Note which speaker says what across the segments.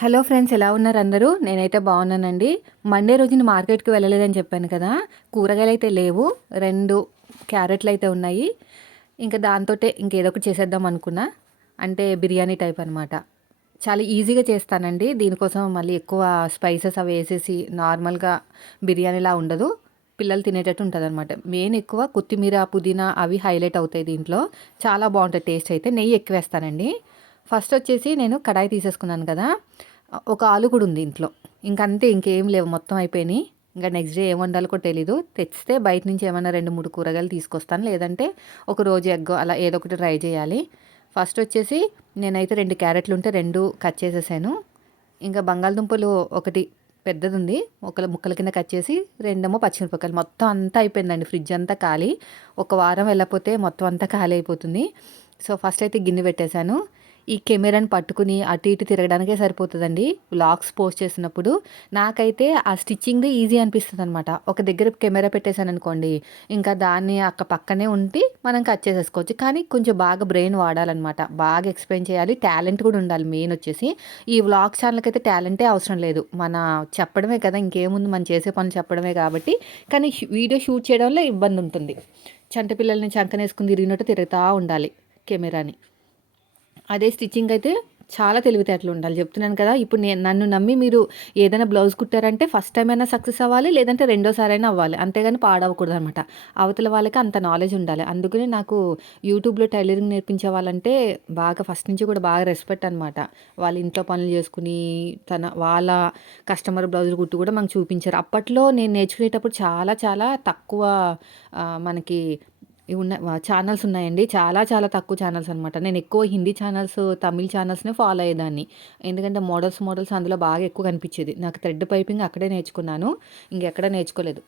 Speaker 1: Hello friends ఎలా ఉన్నారు అందరూ? నేనైతే బాగున్నానండి. మండే రోజున మార్కెట్కి వెళ్ళలేదని చెప్పాను కదా. కూరగాయలు అయితే లేవు. రెండు క్యారెట్లు అయితే ఉన్నాయి. ఇంకా దాంతో ఇంకేదో ఒకటి చేసేద్దాం అనుకున్నా. అంటే బిర్యానీ టైప్ అనమాట చాలా ఈజీగా చేస్తానండి. దీనికోసం మళ్ళీ ఎక్కువ స్పైసెస్ అవి వేసేసి నార్మల్గా బిర్యానీలా ఉండదు. పిల్లలు తినేటట్టు ఉంటుంది అనమాట మెయిన్ ఎక్కువ కొత్తిమీర పుదీనా అవి హైలైట్ అవుతాయి దీంట్లో. చాలా బాగుంటుంది టేస్ట్ అయితే. నెయ్యి ఎక్కువ వేస్తానండి ఫస్ట్ వచ్చేసి నేను కడాయి తీసేసుకున్నాను కదా. ఒక ఆలు కూడా ఉంది ఇంట్లో. ఇంకంతే ఇంకేం లేవు. మొత్తం అయిపోయినాయి. ఇంకా నెక్స్ట్ డే ఏం వండాలో కూడా తెలీదు. తెచ్చితే బయట నుంచి ఏమైనా రెండు మూడు కూరగాయలు తీసుకొస్తాను. లేదంటే ఒక రోజు ఎగ్గో అలా ఏదో ఒకటి ట్రై చేయాలి. ఫస్ట్ వచ్చేసి నేనైతే రెండు క్యారెట్లు ఉంటే రెండు కట్ చేసేసాను. ఇంకా బంగాళదుంపలు ఒకటి పెద్దది ఉంది ఒక ముక్కల కింద కట్ చేసి రెండేమో పచ్చిమిరపకాయలు. మొత్తం అంతా అయిపోయిందండి. ఫ్రిడ్జ్ అంతా ఖాళీ. ఒక వారం వెళ్ళకపోతే మొత్తం అంతా ఖాళీ అయిపోతుంది. సో ఫస్ట్ అయితే గిన్నె పెట్టేశాను. ఈ కెమెరాని పట్టుకుని అటు ఇటు తిరగడానికే సరిపోతుందండి. వ్లాగ్స్ పోస్ట్ చేసినప్పుడు నాకైతే ఆ స్టిచ్చింగ్ది ఈజీ అనిపిస్తుంది అనమాట ఒక దగ్గర కెమెరా పెట్టేశాను అనుకోండి ఇంకా దాన్ని అక్క పక్కనే ఉండి మనం కట్ చేసేసుకోవచ్చు. కానీ కొంచెం బాగా బ్రెయిన్ వాడాలన్నమాట. బాగా ఎక్స్ప్లెయిన్ చేయాలి. టాలెంట్ కూడా ఉండాలి మెయిన్ వచ్చేసి. ఈ వ్లాగ్ ఛానల్కి అయితే టాలెంటే అవసరం లేదు. మన చెప్పడమే కదా ఇంకేముంది? మనం చేసే పనులు చెప్పడమే కాబట్టి. కానీ వీడియో షూట్ చేయడంలో ఇబ్బంది ఉంటుంది చంట పిల్లల్ని చంకనేసుకుని తిరిగినట్టు తిరుగుతూ ఉండాలి కెమెరాని. అదే స్టిచ్చింగ్ అయితే చాలా తెలివితేటలు ఉండాలి. చెప్తున్నాను కదా ఇప్పుడు నేను నన్ను నమ్మి మీరు ఏదైనా బ్లౌజ్ కుట్టారంటే ఫస్ట్ టైం అయినా సక్సెస్ అవ్వాలి లేదంటే రెండోసారి అయినా అవ్వాలి. అంతేగాని పాడవకూడదు అనమాట అవతల వాళ్ళకి అంత నాలెడ్జ్ ఉండాలి. అందుకని నాకు యూట్యూబ్లో టైలరింగ్ నేర్పించే వాళ్ళంటే బాగా ఫస్ట్ నుంచి కూడా బాగా రెస్పెక్ట్ అనమాట. వాళ్ళ ఇంట్లో పనులు చేసుకుని తన వాళ్ళ కస్టమర్ బ్లౌజులు కుట్టు కూడా మనకు చూపించారు. అప్పట్లో నేను నేర్చుకునేటప్పుడు చాలా చాలా తక్కువ మనకి ఉన్న ఛానల్స్ ఉన్నాయండి. చాలా చాలా తక్కువ ఛానల్స్ అనమాట నేను ఎక్కువ హిందీ ఛానల్స్ తమిళ్ ఛానల్స్నే ఫాలో అయ్యేదాన్ని. ఎందుకంటే మోడల్స్ మోడల్స్ అందులో బాగా ఎక్కువ కనిపించేది. నాకు థ్రెడ్ పైపింగ్ అక్కడే నేర్చుకున్నాను. ఇంకెక్కడ నేర్చుకోలేదు.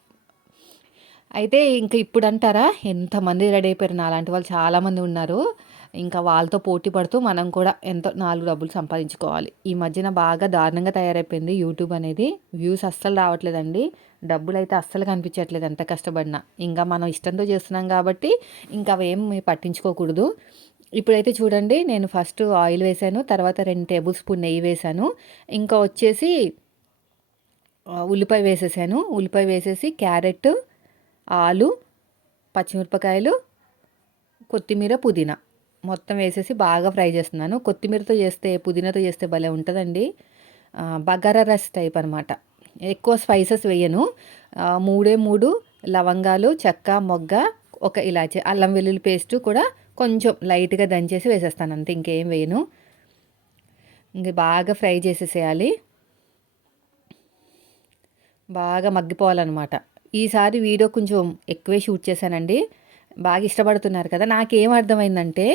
Speaker 1: అయితే ఇంకా ఇప్పుడు అంటారా? ఎంతమంది రెడీ అయిపోయారు? నా అలాంటి వాళ్ళు చాలామంది ఉన్నారు. ఇంకా వాళ్ళతో పోటీ పడుతూ మనం కూడా ఎంతో నాలుగు డబ్బులు సంపాదించుకోవాలి. ఈ మధ్యన బాగా దారుణంగా తయారైపోయింది యూట్యూబ్ అనేది. వ్యూస్ అస్సలు రావట్లేదండి. డబ్బులు అయితే అస్సలు కనిపించట్లేదు ఎంత కష్టపడినా. ఇంకా మనం ఇష్టంతో చేస్తున్నాం కాబట్టి ఇంకా అవేం పట్టించుకోకూడదు. ఇప్పుడైతే చూడండి నేను ఫస్ట్ ఆయిల్ వేసాను తర్వాత రెండు టేబుల్ స్పూన్ నెయ్యి వేసాను ఇంకా వచ్చేసి ఉల్లిపాయ వేసేసాను. ఉల్లిపాయ వేసేసి క్యారెట్ ఆలు పచ్చిమిరపకాయలు కొత్తిమీర పుదీనా. మొత్తం వేసేసి బాగా ఫ్రై చేస్తున్నాను. కొత్తిమీరతో చేస్తే పుదీనాతో చేస్తే భలే ఉంటుందండి. బగారా రైస్ టైప్ అనమాట ఎక్కువ స్పైసెస్ వేయను. మూడే మూడు లవంగాలు చెక్క మొగ్గ ఒక ఇలాచి అల్లం వెల్లుల్లి పేస్ట్ కూడా కొంచెం లైట్గా దంచేసి వేసేస్తాను. అంతే ఇంకేం వేయను. ఇంక బాగా ఫ్రై చేసేసేయాలి. బాగా మగ్గిపోవాలన్నమాట. ఈసారి వీడియో కొంచెం ఎక్కువే షూట్ చేశానండి. బాగా ఇష్టపడుతున్నారు కదా. నాకేం అర్థమైందంటే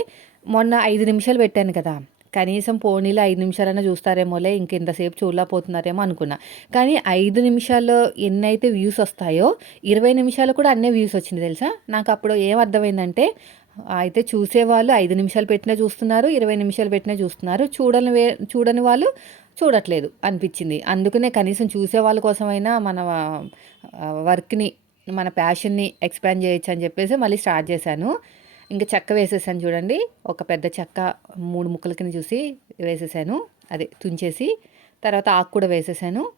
Speaker 1: మొన్న ఐదు నిమిషాలు పెట్టాను కదా. కనీసం పోనీలో ఐదు నిమిషాలైనా చూస్తారేమోలే ఇంకెంతసేపు చూడలేకపోతున్నారేమో అనుకున్నా. కానీ ఐదు నిమిషాల్లో ఎన్నైతే వ్యూస్ వస్తాయో ఇరవై నిమిషాలు కూడా అన్నీ వ్యూస్ వచ్చింది తెలుసా? నాకు అప్పుడు ఏం అర్థమైందంటే అయితే చూసేవాళ్ళు ఐదు నిమిషాలు పెట్టినా చూస్తున్నారు ఇరవై నిమిషాలు పెట్టినా చూస్తున్నారు. చూడని వే చూడని వాళ్ళు చూడట్లేదు అనిపించింది. అందుకనే కనీసం చూసే వాళ్ళ కోసమైనా మన వర్క్ని మన ప్యాషన్ని ఎక్స్పాండ్ చేయొచ్చు అని చెప్పేసి మళ్ళీ స్టార్ట్ చేశాను. ఇంకా చెక్క వేసేసాను చూడండి. ఒక పెద్ద చెక్క మూడు ముక్కల కింద చూసి వేసేసాను. అదే తుంచేసి తర్వాత ఆకు కూడా వేసేసాను.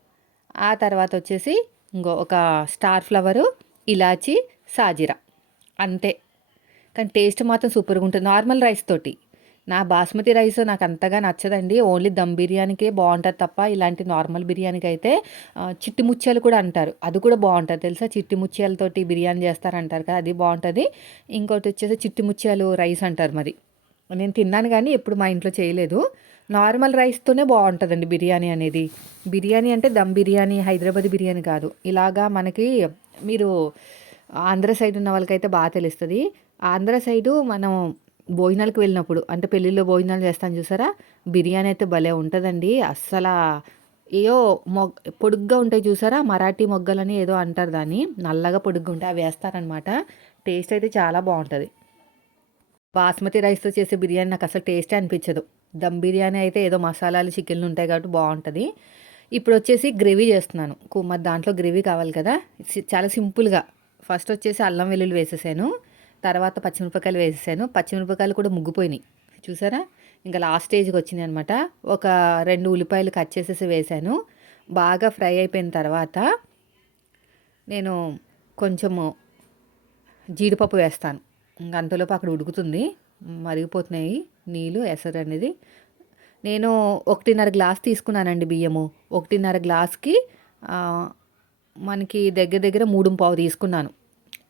Speaker 1: ఆ తర్వాత వచ్చేసి ఇంకో ఒక స్టార్ ఫ్లవరు ఇలాచి సాజీరా. అంతే. కానీ టేస్ట్ మాత్రం సూపర్గా ఉంటుంది. నార్మల్ రైస్ తోటి. నా బాస్మతి రైస్ నాకు అంతగా నచ్చదండి. ఓన్లీ దమ్ బిర్యానీకే బాగుంటుంది తప్ప ఇలాంటి నార్మల్ బిర్యానీకి అయితే చిట్టి ముత్యాలు కూడా అంటారు. అది కూడా బాగుంటుంది తెలుసా? చిట్టి ముత్యాలతోటి బిర్యానీ చేస్తారంటారు కదా అది బాగుంటుంది. ఇంకోటి వచ్చేసి చిట్టి ముత్యాలు రైస్ అంటారు మరి. నేను తిన్నాను కానీ ఎప్పుడు మా ఇంట్లో చేయలేదు. నార్మల్ రైస్తోనే బాగుంటుందండి బిర్యానీ అనేది. బిర్యానీ అంటే దమ్ బిర్యానీ హైదరాబాద్ బిర్యానీ కాదు. ఇలాగా మనకి మీరు ఆంధ్ర సైడ్ ఉన్న వాళ్ళకైతే బాగా తెలుస్తుంది. ఆంధ్ర సైడు మనం భోజనాలకు వెళ్ళినప్పుడు అంటే పెళ్ళిళ్ళో భోజనాలు చేస్తాను చూసారా? బిర్యానీ అయితే భలే ఉంటుందండి. అస్సలు ఏయో మొగ్ పొడుగ్గా ఉంటాయి చూసారా? మరాఠీ మొగ్గలని ఏదో అంటారు దాన్ని. నల్లగా పొడుగ్గా ఉంటాయి. అవి వేస్తారనమాట టేస్ట్ అయితే చాలా బాగుంటుంది. బాస్మతి రైస్తో చేసే బిర్యానీ నాకు అసలు టేస్టే అనిపించదు. దమ్ బిర్యానీ అయితే ఏదో మసాలాలు చికెన్లు ఉంటాయి కాబట్టి బాగుంటుంది. ఇప్పుడు వచ్చేసి గ్రేవీ చేస్తున్నాను. మరి దాంట్లో గ్రేవీ కావాలి కదా. చాలా సింపుల్గా. ఫస్ట్ వచ్చేసి అల్లం వెల్లుల్లి వేసేసాను. తర్వాత పచ్చిమిరపకాయలు వేసేసాను. పచ్చిమిరపకాయలు కూడా ముగ్గిపోయినాయి. చూసారా? ఇంకా లాస్ట్ స్టేజ్కి వచ్చినాయి అనమాట ఒక రెండు ఉల్లిపాయలు కట్ చేసేసి వేసాను. బాగా ఫ్రై అయిపోయిన తర్వాత నేను కొంచెము జీడిపప్పు వేస్తాను. ఇంక అంతలోపు అక్కడ ఉడుకుతుంది. మరిగిపోతున్నాయి. నీళ్ళు ఎసరు అనేది. నేను ఒకటిన్నర గ్లాస్ తీసుకున్నానండి బియ్యము. ఒకటిన్నర గ్లాస్కి మనకి దగ్గర దగ్గర మూడు పావు తీసుకున్నాను.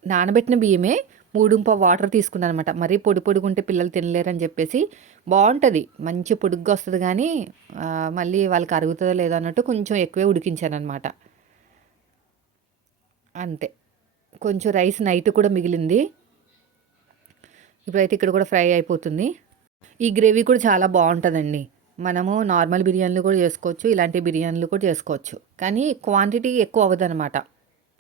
Speaker 1: నానబెట్టిన బియ్యమే మూడుంప వాటర్ తీసుకున్నాను అనమాట మరీ పొడి పొడిగుంటే పిల్లలు తినలేరని చెప్పేసి బాగుంటుంది మంచి పొడుగ్గా వస్తుంది కానీ మళ్ళీ వాళ్ళకి అరుగుతుందో లేదో అన్నట్టు కొంచెం ఎక్కువే ఉడికించాను అనమాట అంతే. కొంచెం రైస్ నైట్ కూడా మిగిలింది. ఇప్పుడైతే ఇక్కడ కూడా ఫ్రై అయిపోతుంది. ఈ గ్రేవీ కూడా చాలా బాగుంటుందండి మనము నార్మల్ బిర్యానీలు కూడా చేసుకోవచ్చు ఇలాంటి బిర్యానీలు కూడా చేసుకోవచ్చు. కానీ క్వాంటిటీ ఎక్కువ అవ్వదు అనమాట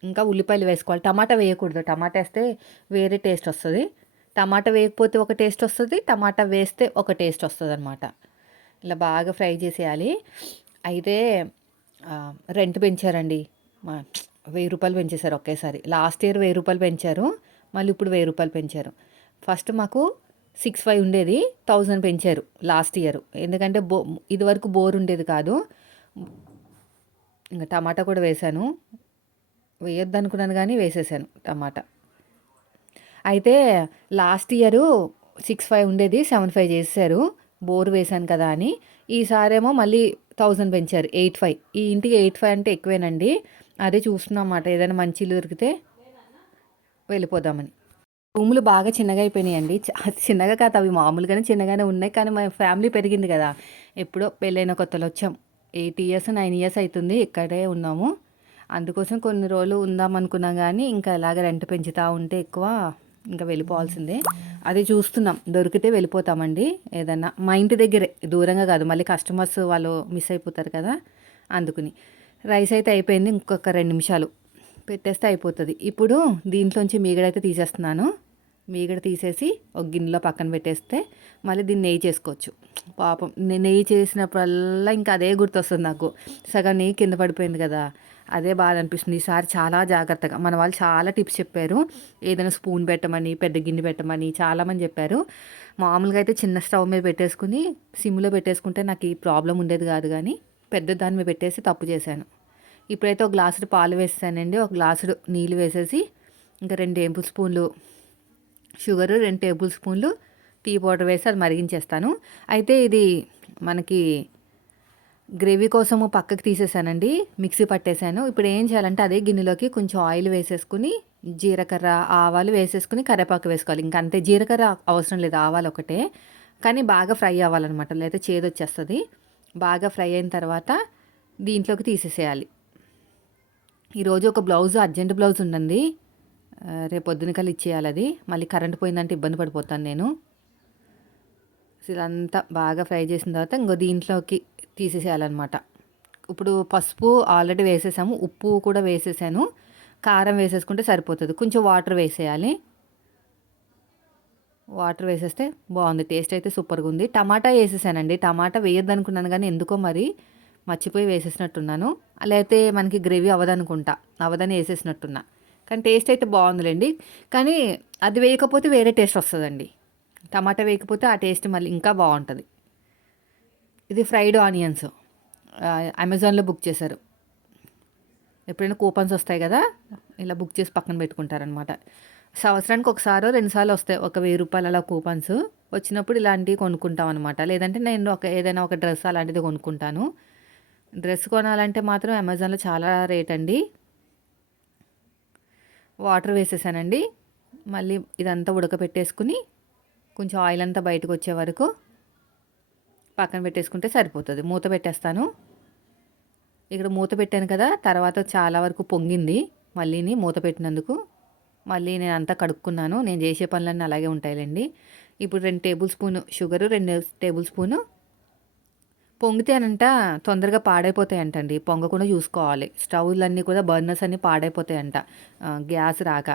Speaker 1: ఇంకా ఉల్లిపాయలు వేసుకోవాలి. టమాటా వేయకూడదు. టమాటా వేస్తే వేరే టేస్ట్ వస్తుంది. టమాటా వేయకపోతే ఒక టేస్ట్ వస్తుంది. టమాటా వేస్తే ఒక టేస్ట్ వస్తుంది అనమాట ఇలా బాగా ఫ్రై చేసేయాలి. అయితే రెంట్ పెంచారండి. మా- వెయ్యి రూపాయలు పెంచేశారు ఒకేసారి. లాస్ట్ ఇయర్ వెయ్యి రూపాయలు పెంచారు. మళ్ళీ ఇప్పుడు వెయ్యి రూపాయలు పెంచారు. ఫస్ట్ మాకు సిక్స్ ఫైవ్ ఉండేది. థౌజండ్ పెంచారు లాస్ట్ ఇయర్. ఎందుకంటే బో ఇదివరకు బోర్ ఉండేది కాదు. ఇంకా టమాటా కూడా వేశాను. వేయొద్దు అనుకున్నాను కానీ వేసేసాను టమాటా. అయితే లాస్ట్ ఇయర్ సిక్స్ ఫైవ్ ఉండేది సెవెన్ ఫైవ్ చేశారు బోర్ వేశాను కదా అని. ఈసారేమో మళ్ళీ థౌజండ్ పెంచారు ఎయిట్ ఫైవ్. ఈ ఇంటికి ఎయిట్ ఫైవ్ అంటే ఎక్కువేనండి. అదే చూస్తున్నాం అన్నమాట ఏదైనా మంచి ఇల్లు దొరికితే వెళ్ళిపోదామని. రూములు బాగా చిన్నగా అయిపోయినాయండి. చిన్నగా కాదు అవి మామూలుగానే చిన్నగానే ఉన్నాయి కానీ మా ఫ్యామిలీ పెరిగింది కదా. ఎప్పుడో పెళ్ళైన కొత్తలో వచ్చాం. ఎయిట్ ఇయర్స్ నైన్ ఇయర్స్ అవుతుంది ఇక్కడే ఉన్నాము. అందుకోసం కొన్ని రోజులు ఉందాం అనుకున్నా కానీ ఇంకా ఇలాగ రెంట్ పెంచుతూ ఉంటే ఎక్కువ ఇంకా వెళ్ళిపోవాల్సిందే. అది చూస్తున్నాం. దొరికితే వెళ్ళిపోతామండి. ఏదన్నా మా ఇంటి దగ్గరే. దూరంగా కాదు. మళ్ళీ కస్టమర్స్ వాళ్ళు మిస్ అయిపోతారు కదా. అందుకుని. రైస్ అయితే అయిపోయింది. ఇంకొక రెండు నిమిషాలు పెట్టేస్తే అయిపోతుంది. ఇప్పుడు దీంట్లోంచి మీగడైతే తీసేస్తున్నాను. మీగడ తీసేసి ఒక గిన్నెలో పక్కన పెట్టేస్తే మళ్ళీ దీన్ని నెయ్యి చేసుకోవచ్చు. పాపం. నేను నెయ్యి చేసినప్పుడల్లా ఇంకా అదే గుర్తొస్తుంది నాకు. సగం నెయ్యి కింద పడిపోయింది కదా. అదే బాధ అనిపిస్తుంది ఈసారి చాలా జాగ్రత్తగా మన వాళ్ళు చాలా టిప్స్ చెప్పారు. ఏదైనా స్పూన్ పెట్టమని పెద్ద గిన్నె పెట్టమని చాలామంది చెప్పారు. మామూలుగా అయితే చిన్న స్టవ్ మీద పెట్టేసుకుని సిమ్లో పెట్టేసుకుంటే నాకు ఈ ప్రాబ్లం ఉండేది కాదు కానీ పెద్ద దాని మీద పెట్టేసి తప్పు చేశాను. ఇప్పుడైతే ఒక గ్లాసుడు పాలు వేసేసానండి ఒక గ్లాసుడు నీళ్ళు వేసేసి ఇంకా రెండు టేబుల్ స్పూన్లు షుగరు రెండు టేబుల్ స్పూన్లు టీ పౌడర్ వేసి అది మరిగించేస్తాను. అయితే ఇది మనకి గ్రేవీ కోసము పక్కకి తీసేసానండి. మిక్సీ పట్టేశాను ఇప్పుడు ఏం చేయాలంటే అదే గిన్నెలోకి కొంచెం ఆయిల్ వేసేసుకుని జీలకర్ర ఆవాలు వేసేసుకుని కరివేపాకు వేసుకోవాలి. ఇంకా అంతే జీలకర్ర అవసరం లేదు ఆవాలు ఒకటే. కానీ బాగా ఫ్రై అవ్వాలన్నమాట. లేదా చేదు వచ్చేస్తుంది. బాగా ఫ్రై అయిన తర్వాత దీంట్లోకి తీసేసేయాలి. ఈరోజు ఒక బ్లౌజ్ అర్జెంట్ బ్లౌజ్ ఉండండి రేపు పొద్దున కల్లా ఇచ్చేయాలి అది. మళ్ళీ కరెంట్ పోయిందంటే ఇబ్బంది పడిపోతాను నేను. ఇదంతా బాగా ఫ్రై చేసిన తర్వాత ఇంకో దీంట్లోకి తీసేసేయాలన్నమాట. ఇప్పుడు పసుపు ఆల్రెడీ వేసేసాము ఉప్పు కూడా వేసేసాను. కారం వేసేసుకుంటే సరిపోతుంది. కొంచెం వాటర్ వేసేయాలి. వాటర్ వేసేస్తే బాగుంది. టేస్ట్ అయితే సూపర్గా ఉంది. టమాటా వేసేసానండి. టమాటా వేయొద్దు అనుకున్నాను కానీ ఎందుకో మరి మర్చిపోయి వేసేసినట్టున్నాను. లేకపోతే మనకి గ్రేవీ అవ్వదనుకుంటా. అవ్వదని వేసేసినట్టున్నా. కానీ టేస్ట్ అయితే బాగుందిలేండి. కానీ అది వేయకపోతే వేరే టేస్ట్ వస్తుందండి. టమాటా వేయకపోతే ఆ టేస్ట్ మళ్ళీ ఇంకా బాగుంటుంది. ఇది ఫ్రైడ్ ఆనియన్స్. అమెజాన్లో బుక్ చేశారు. ఎప్పుడైనా కూపన్స్ వస్తాయి కదా ఇలా బుక్ చేసి పక్కన పెట్టుకుంటారనమాట సంవత్సరానికి ఒకసారి రెండుసార్లు వస్తాయి. ఒక వెయ్యి రూపాయలు అలా కూపన్స్. వచ్చినప్పుడు ఇలాంటివి కొనుక్కుంటాం అనమాట లేదంటే నేను ఒక ఏదైనా ఒక డ్రెస్ అలాంటిది కొనుక్కుంటాను. డ్రెస్ కొనాలంటే మాత్రం అమెజాన్లో చాలా రేట్ అండి. వాటర్ వేసేసానండి. మళ్ళీ ఇదంతా ఉడకపెట్టేసుకుని కొంచెం ఆయిల్ అంతా బయటకు వచ్చే వరకు పక్కన పెట్టేసుకుంటే సరిపోతుంది. మూత పెట్టేస్తాను. ఇక్కడ మూత పెట్టాను కదా తర్వాత చాలా వరకు పొంగింది మళ్ళీని మూత పెట్టినందుకు. మళ్ళీ నేను అంతా కడుక్కున్నాను. నేను చేసే పనులన్నీ అలాగే ఉంటాయిలేండి. ఇప్పుడు రెండు టేబుల్ స్పూన్ షుగరు రెండు టేబుల్ స్పూను పొంగితేనంట తొందరగా పాడైపోతాయంటండి. పొంగకుండా చూసుకోవాలి. స్టవ్లన్నీ కూడా బర్నర్స్ అన్నీ పాడైపోతాయంట. గ్యాస్ రాక.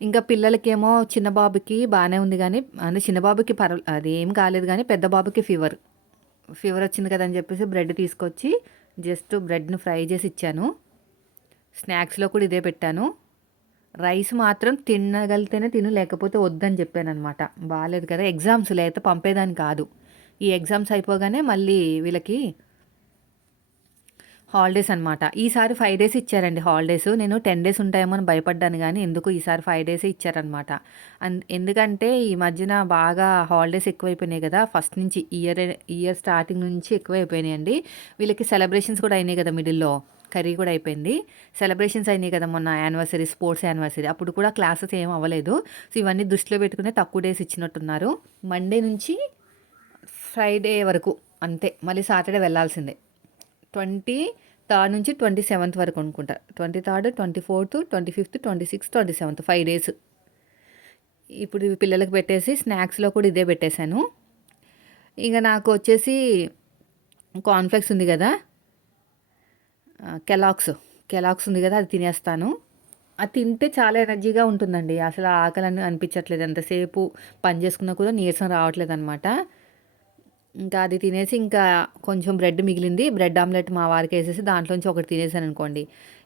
Speaker 1: ఇంకా పిల్లలకేమో చిన్న బాబుకి బాగానే ఉంది కానీ అంటే చిన్న బాబుకి పర్వ అది ఏం కాలేదు కానీ పెద్ద బాబుకి ఫీవర్. ఫీవర్ వచ్చింది కదా అని చెప్పేసి బ్రెడ్ తీసుకొచ్చి జస్ట్ బ్రెడ్ని ఫ్రై చేసి ఇచ్చాను. స్నాక్స్లో కూడా ఇదే పెట్టాను. రైస్ మాత్రం తినగలితేనే తిను లేకపోతే వద్దని చెప్పాను అనమాట బాగాలేదు కదా ఎగ్జామ్స్ లేకపోతే పంపేదాన్ని కాదు. ఈ ఎగ్జామ్స్ అయిపోగానే మళ్ళీ వీళ్ళకి హాలిడేస్ అనమాట ఈసారి ఫైవ్ డేస్ ఇచ్చారండి హాలిడేస్. నేను టెన్ డేస్ ఉంటాయేమో అని భయపడ్డాను కానీ ఎందుకు ఈసారి ఫైవ్ డేస్ ఇచ్చారనమాట ఎందుకంటే ఈ మధ్యన బాగా హాలిడేస్ ఎక్కువైపోయినాయి కదా. ఫస్ట్ నుంచి ఇయర్ ఇయర్ స్టార్టింగ్ నుంచి ఎక్కువైపోయినాయండి. వీళ్ళకి సెలబ్రేషన్స్ కూడా అయినాయి కదా మిడిల్లో. కర్రీ కూడా అయిపోయింది. సెలబ్రేషన్స్ అయినాయి కదా మొన్న యానివర్సరీ స్పోర్ట్స్ యానివర్సరీ. అప్పుడు కూడా క్లాసెస్ ఏం అవ్వలేదు. సో ఇవన్నీ దృష్టిలో పెట్టుకునే తక్కువ డేస్ ఇచ్చినట్టున్నారు. మండే నుంచి ఫ్రైడే వరకు అంతే. మళ్ళీ సాటర్డే వెళ్ళాల్సిందే. ట్వంటీ థర్డ్ నుంచి ట్వంటీ సెవెంత్ వరకు అనుకుంటా twenty third twenty fourth twenty fifth twenty sixth twenty seventh five days. ఇప్పుడు పిల్లలకు పెట్టేసి స్నాక్స్లో కూడా ఇదే పెట్టేశాను. ఇక నాకు వచ్చేసి కాన్ఫ్లెక్స్ ఉంది కదా. కెలాక్స్ కెలాక్స్ ఉంది కదా అది తినేస్తాను. అది తింటే చాలా ఎనర్జీగా ఉంటుందండి. అసలు ఆకలి అని అనిపించట్లేదు. ఎంతసేపు పని చేసుకున్నా కూడా నీరసం రావట్లేదు అనమాట ఇంకా అది తినేసి ఇంకా కొంచెం బ్రెడ్ మిగిలింది. బ్రెడ్ ఆమ్లెట్ మా వారికి వేసేసి దాంట్లోంచి ఒకటి తినేసాను అనుకోండి.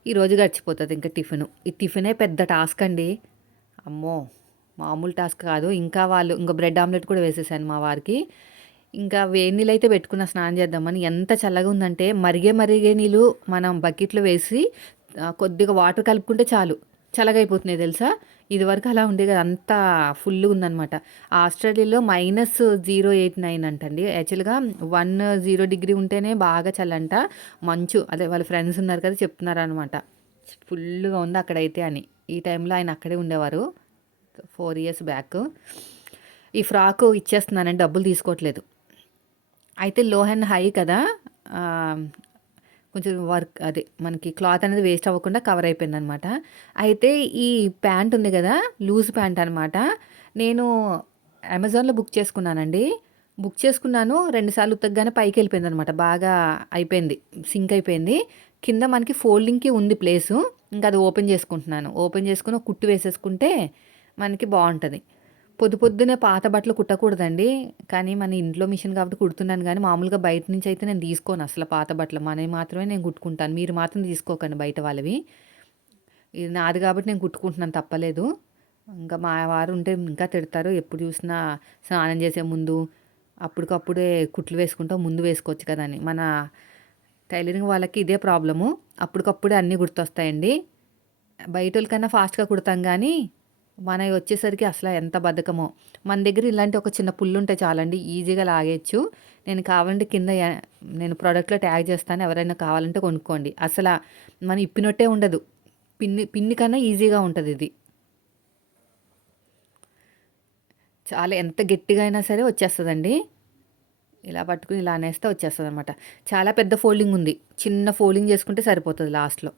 Speaker 1: ఈరోజు గడిచిపోతుంది ఇంకా టిఫిన్. ఈ టిఫినే పెద్ద టాస్క్ అండి. అమ్మో మామూలు టాస్క్ కాదు. ఇంకా వాళ్ళు ఇంకా బ్రెడ్ ఆమ్లెట్ కూడా వేసేసాను మా వారికి. ఇంకా వేడి నీళ్ళు అయితే పెట్టుకున్న స్నానం చేద్దామని. ఎంత చల్లగా ఉందంటే మరిగే మరిగే నీళ్ళు మనం బకెట్లో వేసి కొద్దిగా వాటర్ కలుపుకుంటే చాలు. చల్లగైపోతున్నాయి తెలుసా? ఇదివరకు అలా ఉండే కదా ఫుల్ ఫుల్గా ఉందనమాట ఆస్ట్రేలియాలో మైనస్ జీరో ఎయిట్ నైన్ అంటండి. యాక్చువల్గా వన్ జీరో డిగ్రీ ఉంటేనే బాగా చల్లంట. మంచు అదే వాళ్ళ ఫ్రెండ్స్ ఉన్నారు కదా చెప్తున్నారు అనమాట ఫుల్గా ఉంది అక్కడైతే అని. ఈ టైంలో ఆయన అక్కడే ఉండేవారు. Four years back. ఈ ఫ్రాక్ ఇచ్చేస్తున్నానని డబ్బులు తీసుకోవట్లేదు. అయితే లో అండ్ హై కదా కొంచెం వర్క్ అదే మనకి క్లాత్ అనేది వేస్ట్ అవ్వకుండా కవర్ అయిపోయింది అనమాట అయితే ఈ ప్యాంట్ ఉంది కదా లూజ్ ప్యాంట్ అనమాట. నేను అమెజాన్లో బుక్ చేసుకున్నానండి. బుక్ చేసుకున్నాను రెండుసార్లు ఉత్తగానే పైకి వెళ్ళిపోయింది అనమాట బాగా అయిపోయింది సింక్ అయిపోయింది. కింద మనకి ఫోల్డింగ్కి ఉంది ప్లేసు. ఇంకా అది ఓపెన్ చేసుకుంటున్నాను. ఓపెన్ చేసుకుని కుట్టు వేసేసుకుంటే మనకి బాగుంటుంది. పొద్దు పొద్దునే పాత బట్టలు కుట్టకూడదండి. కానీ మన ఇంట్లో మిషన్ కాబట్టి కుడుతున్నాను కానీ మామూలుగా బయట నుంచి అయితే నేను తీసుకోను అసలు పాత బట్టలు. మనవి మాత్రమే నేను కుట్టుకుంటాను. మీరు మాత్రం తీసుకోకండి బయట వాళ్ళవి. ఇది నాది కాబట్టి నేను కుట్టుకుంటున్నాను తప్పలేదు. ఇంకా మా వారు ఉంటే ఇంకా తిడతారు. ఎప్పుడు చూసినా స్నానం చేసే ముందు అప్పటికప్పుడే కుట్లు వేసుకుంటాం. ముందు వేసుకోవచ్చు కదా అని. మన టైలరింగ్ వాళ్ళకి ఇదే ప్రాబ్లము. అప్పటికప్పుడే అన్నీ గుర్తొస్తాయండి. బయట వాళ్ళకన్నా ఫాస్ట్గా కుడతాం కానీ మన వచ్చేసరికి అసలు ఎంత బద్ధకమో. మన దగ్గర ఇలాంటి ఒక చిన్న పుల్లు ఉంటే చాలండి ఈజీగా లాగేయచ్చు. నేను కావాలంటే కింద నేను ప్రోడక్ట్లో ట్యాగ్ చేస్తాను ఎవరైనా కావాలంటే కొనుక్కోండి. అసలు మనం ఇప్పినట్టే ఉండదు. పిన్ని పిన్ని కన్నా ఈజీగా ఉంటుంది ఇది. చాలా ఎంత గట్టిగా అయినా సరే వచ్చేస్తుందండి. ఇలా పట్టుకుని ఇలా అనేస్తే వచ్చేస్తుంది అనమాట చాలా పెద్ద ఫోల్డింగ్ ఉంది. చిన్న ఫోల్డింగ్ చేసుకుంటే సరిపోతుంది లాస్ట్లో.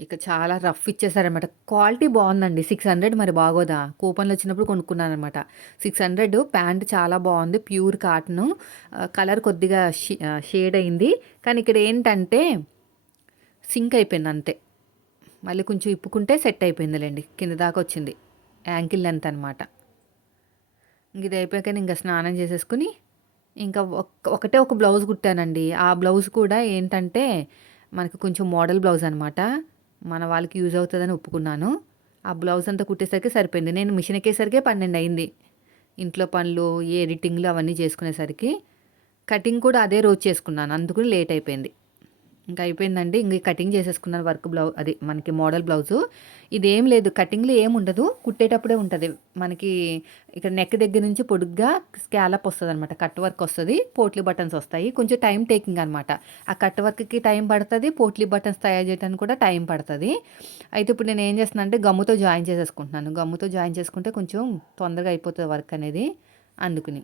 Speaker 1: ఇక చాలా రఫ్ ఇచ్చేసారనమాట క్వాలిటీ బాగుందండి. సిక్స్ హండ్రెడ్ మరి బాగోదా? కూపన్లు వచ్చినప్పుడు కొనుక్కున్నాను అనమాట సిక్స్ హండ్రెడ్ ప్యాంట్ చాలా బాగుంది. Pure cotton. కలర్ కొద్దిగా షేడ్ అయింది. కానీ ఇక్కడ ఏంటంటే సింక్ అయిపోయింది అంతే. మళ్ళీ కొంచెం ఇప్పుకుంటే సెట్ అయిపోయిందిలేండి. కింద దాకా వచ్చింది. యాంకిల్ లెంత్ అనమాట ఇది అయిపోయాక ఇంకా స్నానం చేసేసుకుని ఇంకా ఒకటే ఒక బ్లౌజ్ కుట్టానండి. ఆ బ్లౌజ్ కూడా ఏంటంటే మనకి కొంచెం మోడల్ బ్లౌజ్ అనమాట మన వాళ్ళకి యూజ్ అవుతుందని ఒప్పుకున్నాను. ఆ బ్లౌజ్ అంతా కుట్టేసరికి సరిపోయింది. నేను మిషన్ ఎక్కేసరికి పన్నెండు అయింది. ఇంట్లో పనులు ఏ ఎడిటింగ్లు అవన్నీ చేసుకునేసరికి కటింగ్ కూడా అదే రోజు చేసుకున్నాను. అందుకు లేట్ అయిపోయింది. ఇంకా అయిపోయిందండి. ఇంక కటింగ్ చేసేసుకున్నాను వర్క్ బ్లౌజ్ అది మనకి మోడల్ బ్లౌజు. ఇదేం లేదు. కటింగ్లో ఏం ఉండదు. కుట్టేటప్పుడే ఉంటుంది. మనకి ఇక్కడ నెక్ దగ్గర నుంచి పొడుగ్గా స్కాలప్ వస్తుంది అనమాట కట్ వర్క్ వస్తుంది. పోట్లీ బటన్స్ వస్తాయి. కొంచెం టైం టేకింగ్ అనమాట ఆ కట్ వర్క్కి టైం పడుతుంది. పోట్లీ బటన్స్ తయారు చేయడానికి కూడా టైం పడుతుంది. అయితే ఇప్పుడు నేను ఏం చేస్తున్నాను అంటే గమ్ముతో జాయిన్ చేసేసుకుంటున్నాను. గమ్ముతో జాయిన్ చేసుకుంటే కొంచెం తొందరగా అయిపోతుంది వర్క్ అనేది. అందుకుని.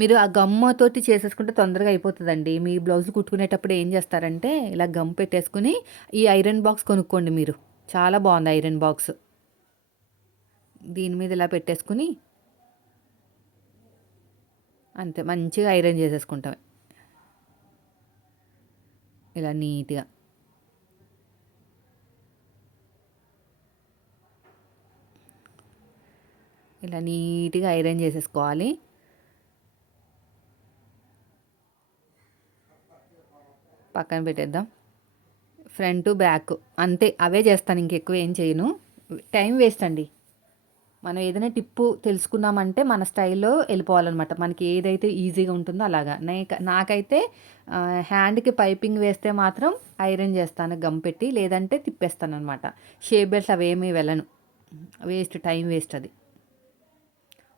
Speaker 1: మీరు ఆ గమ్మతోటి చేసేసుకుంటే తొందరగా అయిపోతుందండి. మీ బ్లౌజ్ కుట్టుకునేటప్పుడు ఏం చేస్తారంటే ఇలా గమ్ పెట్టేసుకుని ఈ ఐరన్ బాక్స్ కొనుక్కోండి మీరు. చాలా బాగుంది ఐరన్ బాక్స్. దీని మీద ఇలా పెట్టేసుకుని అంతే మంచిగా ఐరన్ చేసేసుకుంటాం. ఇలా నీట్గా. ఇలా నీట్గా ఐరన్ చేసేసుకోవాలి. పక్కన పెట్టేద్దాం. ఫ్రంట్ బ్యాక్ అంతే అవే చేస్తాను ఇంకెక్కువ ఏం చేయను. టైం వేస్ట్ అండి. మనం ఏదైనా టిప్పు తెలుసుకున్నామంటే మన స్టైల్లో వెళ్ళిపోవాలన్నమాట. మనకి ఏదైతే ఈజీగా ఉంటుందో అలాగా. నాకైతే హ్యాండ్కి పైపింగ్ వేస్తే మాత్రం ఐరన్ చేస్తాను గమ్ పెట్టి లేదంటే తిప్పేస్తాను అనమాట షేప్ బెల్ట్స్ అవేమీ వెళ్ళను. వేస్ట్ టైం వేస్ట్ అది.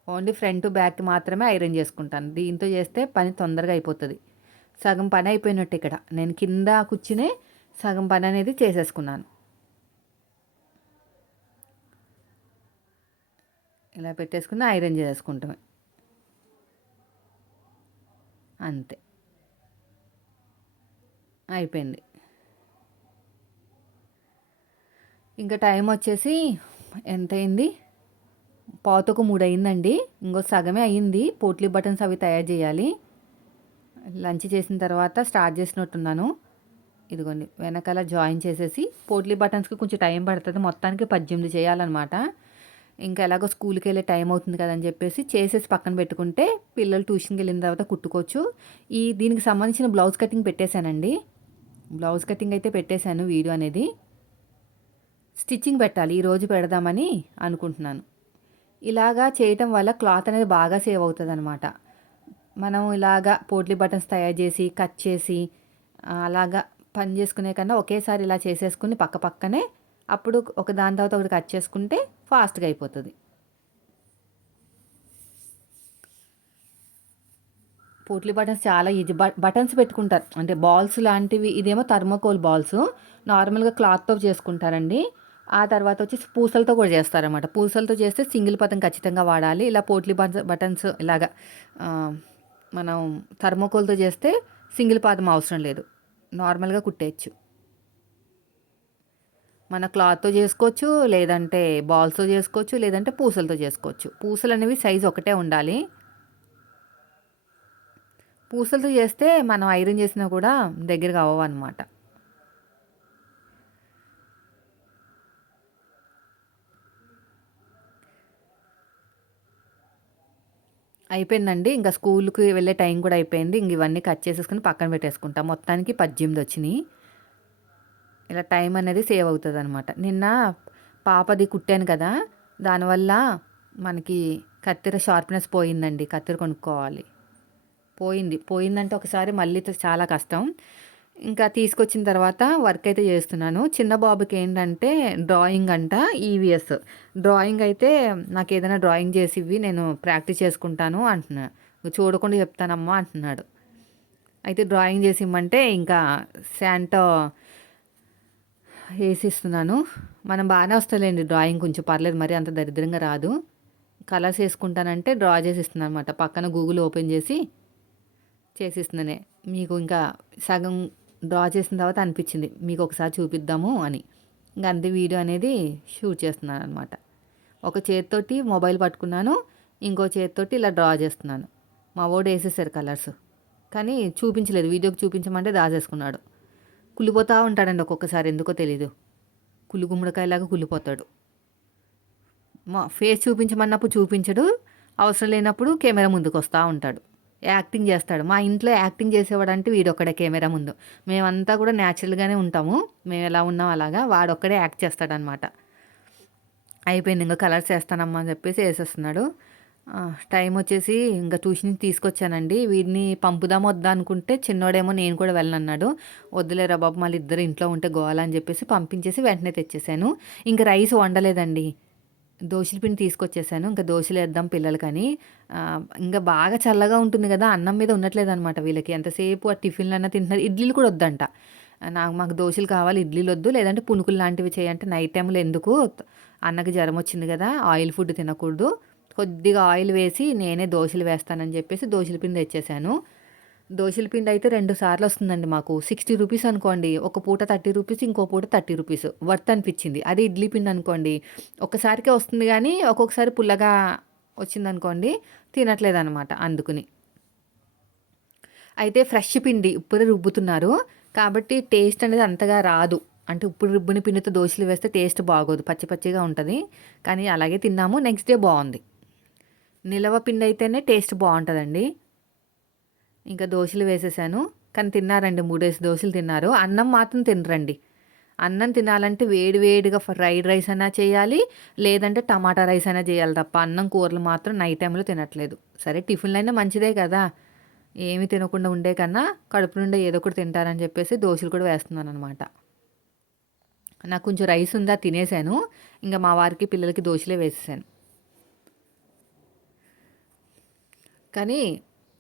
Speaker 1: ఓన్లీ ఫ్రంట్ బ్యాక్ మాత్రమే ఐరన్ చేసుకుంటాను. దీంతో చేస్తే పని తొందరగా అయిపోతుంది. సగం పని అయిపోయినట్టు ఇక్కడ. నేను కింద కూర్చునే సగం పని అనేది చేసేసుకున్నాను. ఇలా పెట్టేసుకుని ఐరన్ చేసుకుంటామే. అంతే. అయిపోయింది. ఇంకా టైం వచ్చేసి ఎంత అయింది పాతకు మూడు అయిందండి ఇంకో సగమే అయ్యింది పోట్లీ బటన్స్ అవి తయారు చేయాలి. లంచ్ చేసిన తర్వాత స్టార్ట్ చేసినట్టున్నాను. ఇదిగోండి వెనకాల జాయిన్ చేసేసి పోట్లీ బటన్స్కి కొంచెం టైం పడుతుంది. మొత్తానికి పద్దెనిమిది చేయాలన్నమాట. ఇంకా ఎలాగో స్కూల్కి వెళ్ళే టైం అవుతుంది కదని చెప్పేసి చేసేసి పక్కన పెట్టుకుంటే పిల్లలు ట్యూషన్కి వెళ్ళిన తర్వాత కుట్టుకోవచ్చు. ఈ దీనికి సంబంధించిన బ్లౌజ్ కటింగ్ పెట్టేశానండి. బ్లౌజ్ కటింగ్ అయితే పెట్టేశాను వీడియో అనేది. స్టిచ్చింగ్ పెట్టాలి ఈరోజు పెడదామని అనుకుంటున్నాను. ఇలాగా చేయటం వల్ల క్లాత్ అనేది బాగా సేవ్ అవుతుంది అనమాట మనం ఇలాగా పోట్లీ బటన్స్ తయారు చేసి కట్ చేసి అలాగా పని చేసుకునే కన్నా ఒకేసారి ఇలా చేసేసుకుని పక్క పక్కనే అప్పుడు ఒక దాని తర్వాత ఒకటి కట్ చేసుకుంటే ఫాస్ట్గా అయిపోతుంది. పోట్లీ బటన్స్ చాలా ఈజీ. బటన్స్ పెట్టుకుంటారు. అంటే బాల్స్ లాంటివి ఇదేమో థర్మోకోల్ బాల్స్. నార్మల్గా క్లాత్తో చేసుకుంటారండి. ఆ తర్వాత వచ్చి పూసలతో కూడా చేస్తారన్నమాట. పూసలతో చేస్తే సింగిల్ పతం ఖచ్చితంగా వాడాలి. ఇలా పోట్లీ బటన్స్ ఇలాగా మనం థర్మోకోల్తో చేస్తే సింగిల్ పాదం అవసరం లేదు. నార్మల్గా కుట్టేయచ్చు. మన క్లాత్తో చేసుకోవచ్చు లేదంటే బాల్స్తో చేసుకోవచ్చు లేదంటే పూసలతో చేసుకోవచ్చు. పూసలు అనేవి సైజు ఒకటే ఉండాలి. పూసలతో చేస్తే మనం ఐరన్ చేసినా కూడా దగ్గరగా అవ్వవు అనమాట అయిపోయిందండి. ఇంకా స్కూల్కి వెళ్ళే టైం కూడా అయిపోయింది. ఇంక ఇవన్నీ కట్ చేసేసుకుని పక్కన పెట్టేసుకుంటాం. మొత్తానికి పద్దెనిమిది వచ్చినాయి. ఇలా టైం అనేది సేవ్ అవుతుంది అనమాట నిన్న పాపది కుట్టాను కదా దానివల్ల మనకి కత్తెర షార్ప్నెస్ పోయిందండి. కత్తెర కొనుక్కోవాలి. పోయింది. పోయిందంటే ఒకసారి మళ్ళీ చాలా కష్టం. ఇంకా తీసుకొచ్చిన తర్వాత వర్క్ అయితే చేస్తున్నాను. చిన్న బాబుకి ఏంటంటే డ్రాయింగ్ అంట ఈవీఎస్ డ్రాయింగ్ అయితే నాకు ఏదైనా డ్రాయింగ్ చేసి ఇవ్వి నేను ప్రాక్టీస్ చేసుకుంటాను అంటున్నాను చూడకుండా చెప్తానమ్మా అంటున్నాడు. అయితే డ్రాయింగ్ చేసి ఇమ్మంటే ఇంకా శాంటో వేసిస్తున్నాను. మనం బాగానే వస్తలేండి డ్రాయింగ్ కొంచెం పర్లేదు మరి అంత దరిద్రంగా రాదు. కలర్స్ వేసుకుంటానంటే డ్రా చేసి ఇస్తున్నాను అనమాట పక్కన గూగుల్ ఓపెన్ చేసి చేసిస్తున్నానే. మీకు ఇంకా సగం డ్రా చేసిన తర్వాత అనిపించింది మీకు ఒకసారి చూపిద్దాము అని. ఇంకా అంతే వీడియో అనేది షూట్ చేస్తున్నాను అనమాట ఒక చేతితోటి మొబైల్ పట్టుకున్నాను ఇంకో చేతితోటి ఇలా డ్రా చేస్తున్నాను. మా వాడు వేసేసారు కలర్స్ కానీ చూపించలేదు. వీడియోకి చూపించమంటే దాచేసుకున్నాడు కుళ్ళిపోతూ ఉంటాడండి ఒక్కొక్కసారి ఎందుకో తెలీదు. కుళ్ళు గుమ్మడికాయలాగా కుళ్ళిపోతాడు. మా ఫేస్ చూపించమన్నప్పుడు చూపించడు అవసరం లేనప్పుడు కెమెరా ముందుకు వస్తూ ఉంటాడు. యాక్టింగ్ చేస్తాడు. మా ఇంట్లో యాక్టింగ్ చేసేవాడు అంటే వీడొక్కడే కెమెరా ముందు. మేమంతా కూడా న్యాచురల్గానే ఉంటాము. మేము ఎలా ఉన్నాం అలాగా వాడొక్కడే యాక్ట్ చేస్తాడనమాట. అయిపోయింది. ఇంకా కలర్స్ వేస్తానమ్మా అని చెప్పేసి వేసేస్తున్నాడు. టైం వచ్చేసి ఇంకా ట్యూషన్కి తీసుకొచ్చానండి. వీడిని పంపుదాం వద్దా అనుకుంటే చిన్నోడేమో నేను కూడా వెళ్ళనన్నాడు. వద్దులేరా బాబు మళ్ళీ ఇద్దరు ఇంట్లో ఉంటే గోవాలని అని చెప్పేసి పంపించేసి వెంటనే తెచ్చేసాను. ఇంకా రైస్ వండలేదండి. దోశల పిండి తీసుకొచ్చేసాను. ఇంకా దోశలు వేద్దాం పిల్లలకని. ఇంకా బాగా చల్లగా ఉంటుంది కదా అన్నం మీద ఉండట్లేదు అనమాట వీళ్ళకి. ఎంతసేపు ఆ టిఫిన్లు అన్న తింటున్నారు. ఇడ్లీలు కూడా వద్దంట. నాకు మాకు దోశలు కావాలి ఇడ్లీలు వద్దు లేదంటే పునుకులు లాంటివి చేయంటే నైట్ టైంలో ఎందుకు? అన్నకి జ్వరం వచ్చింది కదా ఆయిల్ ఫుడ్ తినకూడదు. కొద్దిగా ఆయిల్ వేసి నేనే దోశలు వేస్తానని చెప్పేసి దోశల పిండి తెచ్చేసాను. దోశల పిండి అయితే రెండు సార్లు వస్తుందండి మాకు. సిక్స్టీ రూపీస్ అనుకోండి ఒక పూట థర్టీ రూపీస్ ఇంకో పూట థర్టీ రూపీస్. వర్త్ అనిపించింది. అదే ఇడ్లీ పిండి అనుకోండి ఒక్కసారికే వస్తుంది కానీ ఒక్కొక్కసారి పుల్లగా వచ్చిందనుకోండి తినట్లేదు అనమాట అందుకుని. అయితే ఫ్రెష్ పిండి ఇప్పుడే రుబ్బుతున్నారు. కాబట్టి టేస్ట్ అనేది అంతగా రాదు. అంటే ఇప్పుడు రుబ్బుని పిండితో దోశలు వేస్తే టేస్ట్ బాగోదు పచ్చి పచ్చిగా ఉంటుంది. కానీ అలాగే తిన్నాము నెక్స్ట్ డే బాగుంది. నిలవ పిండి అయితేనే టేస్ట్ బాగుంటుందండి. ఇంకా దోశలు వేసేసాను. కానీ తిన్నారండి మూడేసి దోశలు తిన్నారు. అన్నం మాత్రం తినరండి. అన్నం తినాలంటే వేడి వేడిగా ఫ్రైడ్ రైస్ అయినా చేయాలి లేదంటే టమాటా రైస్ అయినా చేయాలి తప్ప. అన్నం కూరలు మాత్రం నైట్ టైంలో తినట్లేదు. సరే టిఫిన్లు అయినా మంచిదే కదా. ఏమి తినకుండా ఉండే కన్నా కడుపు నుండి ఏదో ఒకటి తింటారని చెప్పేసి దోశలు కూడా వేస్తున్నాను అనమాట నాకు కొంచెం రైస్ ఉందా తినేసాను. ఇంకా మా వారికి పిల్లలకి దోశలే వేసేసాను. కానీ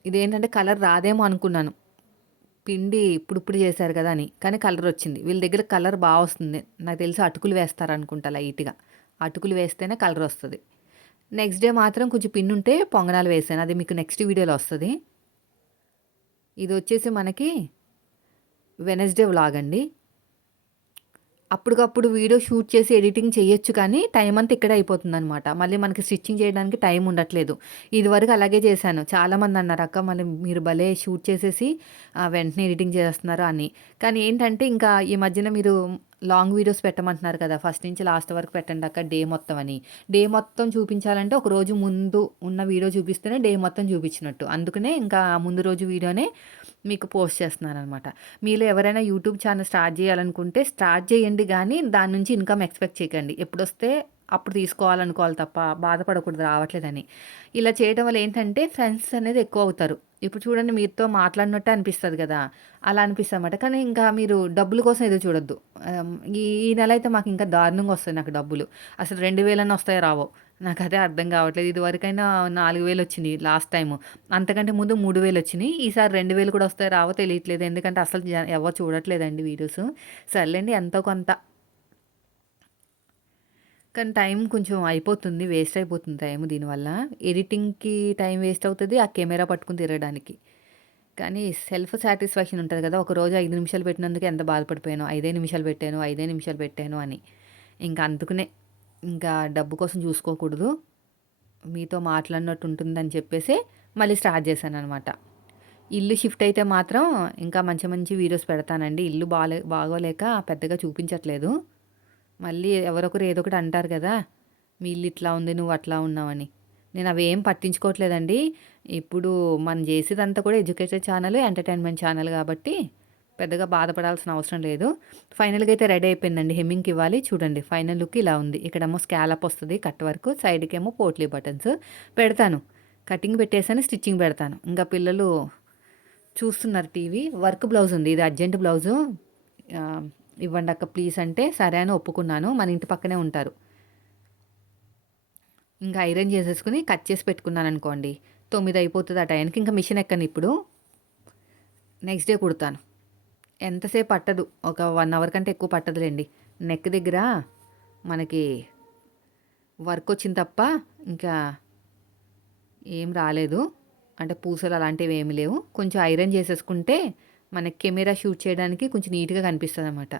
Speaker 1: ఇదేంటంటే కలర్ రాదేమో అనుకున్నాను. పిండి ఇప్పుడు ఇప్పుడు చేశారు కదా అని. కానీ కలర్ వచ్చింది. వీళ్ళ దగ్గర కలర్ బాగా వస్తుంది. నాకు తెలిసి అటుకులు వేస్తారు అనుకుంటా లైట్గా. అటుకులు వేస్తేనే కలర్ వస్తుంది. నెక్స్ట్ డే మాత్రం కొంచెం పిండి ఉంటే పొంగనాలు వేసాను అది మీకు నెక్స్ట్ వీడియోలో వస్తుంది. ఇది వచ్చేసి మనకి వెనస్డే వ్లాగ్ అండి. అప్పటికప్పుడు వీడియో షూట్ చేసి ఎడిటింగ్ చేయొచ్చు కానీ టైం అంతా ఇక్కడే అయిపోతుంది అనమాట మళ్ళీ మనకి స్టిచ్చింగ్ చేయడానికి టైం ఉండట్లేదు. ఇదివరకు అలాగే చేశాను. చాలామంది అన్నారు అక్క మళ్ళీ మీరు భలే షూట్ చేసేసి వెంటనే ఎడిటింగ్ చేస్తున్నారు అని. కానీ ఏంటంటే ఇంకా ఈ మధ్యన మీరు లాంగ్ వీడియోస్ పెట్టమంటున్నారు కదా. ఫస్ట్ నుంచి లాస్ట్ వరకు పెట్టండి అక్క డే మొత్తం అని. డే మొత్తం చూపించాలంటే ఒక రోజు ముందు ఉన్న వీడియో చూపిస్తేనే డే మొత్తం చూపించినట్టు. అందుకనే ఇంకా ముందు రోజు వీడియోనే మీకు పోస్ట్ చేస్తున్నాను అనమాట మీలో ఎవరైనా యూట్యూబ్ ఛానల్ స్టార్ట్ చేయాలనుకుంటే స్టార్ట్ చేయండి కానీ దాని నుంచి ఇన్కమ్ ఎక్స్పెక్ట్ చేయకండి. ఎప్పుడొస్తే అప్పుడు తీసుకోవాలనుకోవాలి తప్ప బాధపడకూడదు రావట్లేదని. ఇలా చేయడం వల్ల ఏంటంటే ఫ్రెండ్స్ అనేది ఎక్కువ అవుతారు. ఇప్పుడు చూడండి మీతో మాట్లాడినట్టే అనిపిస్తుంది కదా అలా అనిపిస్తుంది అన్నమాట కానీ ఇంకా మీరు డబ్బుల కోసం ఏదో చూడొద్దు. ఈ ఈ నెల అయితే మాకు ఇంకా దారుణంగా వస్తాయి నాకు డబ్బులు. అసలు రెండు వేలన్నా వస్తాయో రావో? నాకు అదే అర్థం కావట్లేదు. ఇదివరకైనా నాలుగు వేలు వచ్చినాయి లాస్ట్ టైం అంతకంటే ముందు మూడు వేలు వచ్చినాయి. ఈసారి రెండు వేలు కూడా వస్తాయో రావో తెలియట్లేదు. ఎందుకంటే అసలు ఎవరు చూడట్లేదండి వీడియోస్. సర్లేండి ఎంతో కొంత. కానీ టైం కొంచెం అయిపోతుంది వేస్ట్ అయిపోతుంది టైం దీనివల్ల. ఎడిటింగ్కి టైం వేస్ట్ అవుతుంది ఆ కెమెరా పట్టుకుని తిరగడానికి. కానీ సెల్ఫ్ సాటిస్ఫాక్షన్ ఉంటుంది కదా ఒక రోజు ఐదు నిమిషాలు పెట్టినందుకు ఎంత బాధపడిపోయాను ఐదే నిమిషాలు పెట్టాను ఐదే నిమిషాలు పెట్టాను అని. ఇంకా అందుకునే ఇంకా డబ్బు కోసం చూసుకోకూడదు. మీతో మాట్లాడినట్టు ఉంటుందని చెప్పేసి మళ్ళీ స్టార్ట్ చేశాను అనమాట ఇల్లు షిఫ్ట్ అయితే మాత్రం ఇంకా మంచి మంచి వీడియోస్ పెడతానండి. ఇల్లు బాగా బాగోలేక పెద్దగా చూపించట్లేదు. మళ్ళీ ఎవరొకరు ఏదో ఒకటి అంటారు కదా మీ ఇల్లు ఇట్లా ఉంది నువ్వు అట్లా ఉన్నావని. నేను అవి ఏం పట్టించుకోవట్లేదండి. ఇప్పుడు మనం చేసేదంతా కూడా ఎడ్యుకేషన్ ఛానల్ ఎంటర్టైన్మెంట్ ఛానల్ కాబట్టి పెద్దగా బాధపడాల్సిన అవసరం లేదు. ఫైనల్గా అయితే రెడీ అయిపోయిందండి హెమ్మింగ్కి ఇవ్వాలి. చూడండి ఫైనల్ లుక్ ఇలా ఉంది. ఇక్కడేమో స్కాలప్ వస్తుంది కట్ వరకు సైడ్కి ఏమో పోట్లీ బటన్స్. పెడతాను. కటింగ్ పెట్టేసాను స్టిచ్చింగ్ పెడతాను. ఇంకా పిల్లలు చూస్తున్నారు టీవీ. వర్క్ బ్లౌజ్ ఉంది ఇది అర్జెంట్ బ్లౌజు. ఇవ్వండి అక్క ప్లీజ్ అంటే సరే అని ఒప్పుకున్నాను. మన ఇంటి పక్కనే ఉంటారు. ఇంకా ఐరన్ చేసేసుకుని కట్ చేసి పెట్టుకున్నాను అనుకోండి. తొమ్మిది అయిపోతుంది ఆ టైంకి. ఇంకా మిషన్ ఎక్కను ఇప్పుడు? నెక్స్ట్ డే కుడతాను. ఎంతసేపు పట్టదు? ఒక వన్ అవర్ కంటే ఎక్కువ పట్టదులేండి. నెక్ దగ్గర మనకి వర్క్ వచ్చింది తప్ప ఇంకా ఏం రాలేదు. అంటే పూసలు అలాంటివి ఏమి లేవు. కొంచెం ఐరన్ చేసేసుకుంటే మనకి కెమెరా షూట్ చేయడానికి కొంచెం నీట్గా కనిపిస్తుంది అనమాట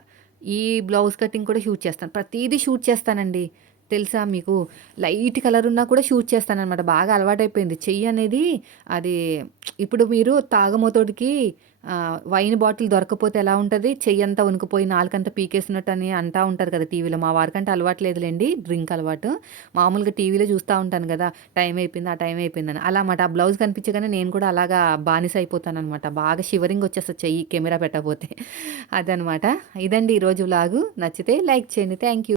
Speaker 1: ఈ బ్లౌజ్ కటింగ్ కూడా షూట్ చేస్తాను. ప్రతిదీ షూట్ చేస్తానండి. తెలుసా మీకు? లైట్ కలర్ ఉన్నా కూడా షూట్ చేస్తానమాట బాగా అలవాటైపోయింది. చెయ్యి అనేది అది ఇప్పుడు మీరు తాగమోతోడికి వైన్ బాటిల్ దొరకపోతే ఎలా ఉంటుంది? చెయ్యి అంతా ఉనికిపోయి నాలుకంతా పీకేసినట్టు అని అంటూ ఉంటారు కదా టీవీలో. మా వారికంటే అలవాటు లేదులేండి డ్రింక్ అలవాటు. మామూలుగా టీవీలో చూస్తూ ఉంటాను కదా టైం అయిపోయింది ఆ టైం అయిపోయిందని. అలా అన్నమాట. ఆ బ్లౌజ్ కనిపించగానే నేను కూడా అలాగా బానిస అయిపోతాను అనమాట బాగా షివరింగ్ వచ్చేస్తా చెయ్యి కెమెరా పెట్టకపోతే. అదనమాట ఇదండి ఈరోజు లాగు నచ్చితే లైక్ చేయండి. Thank you.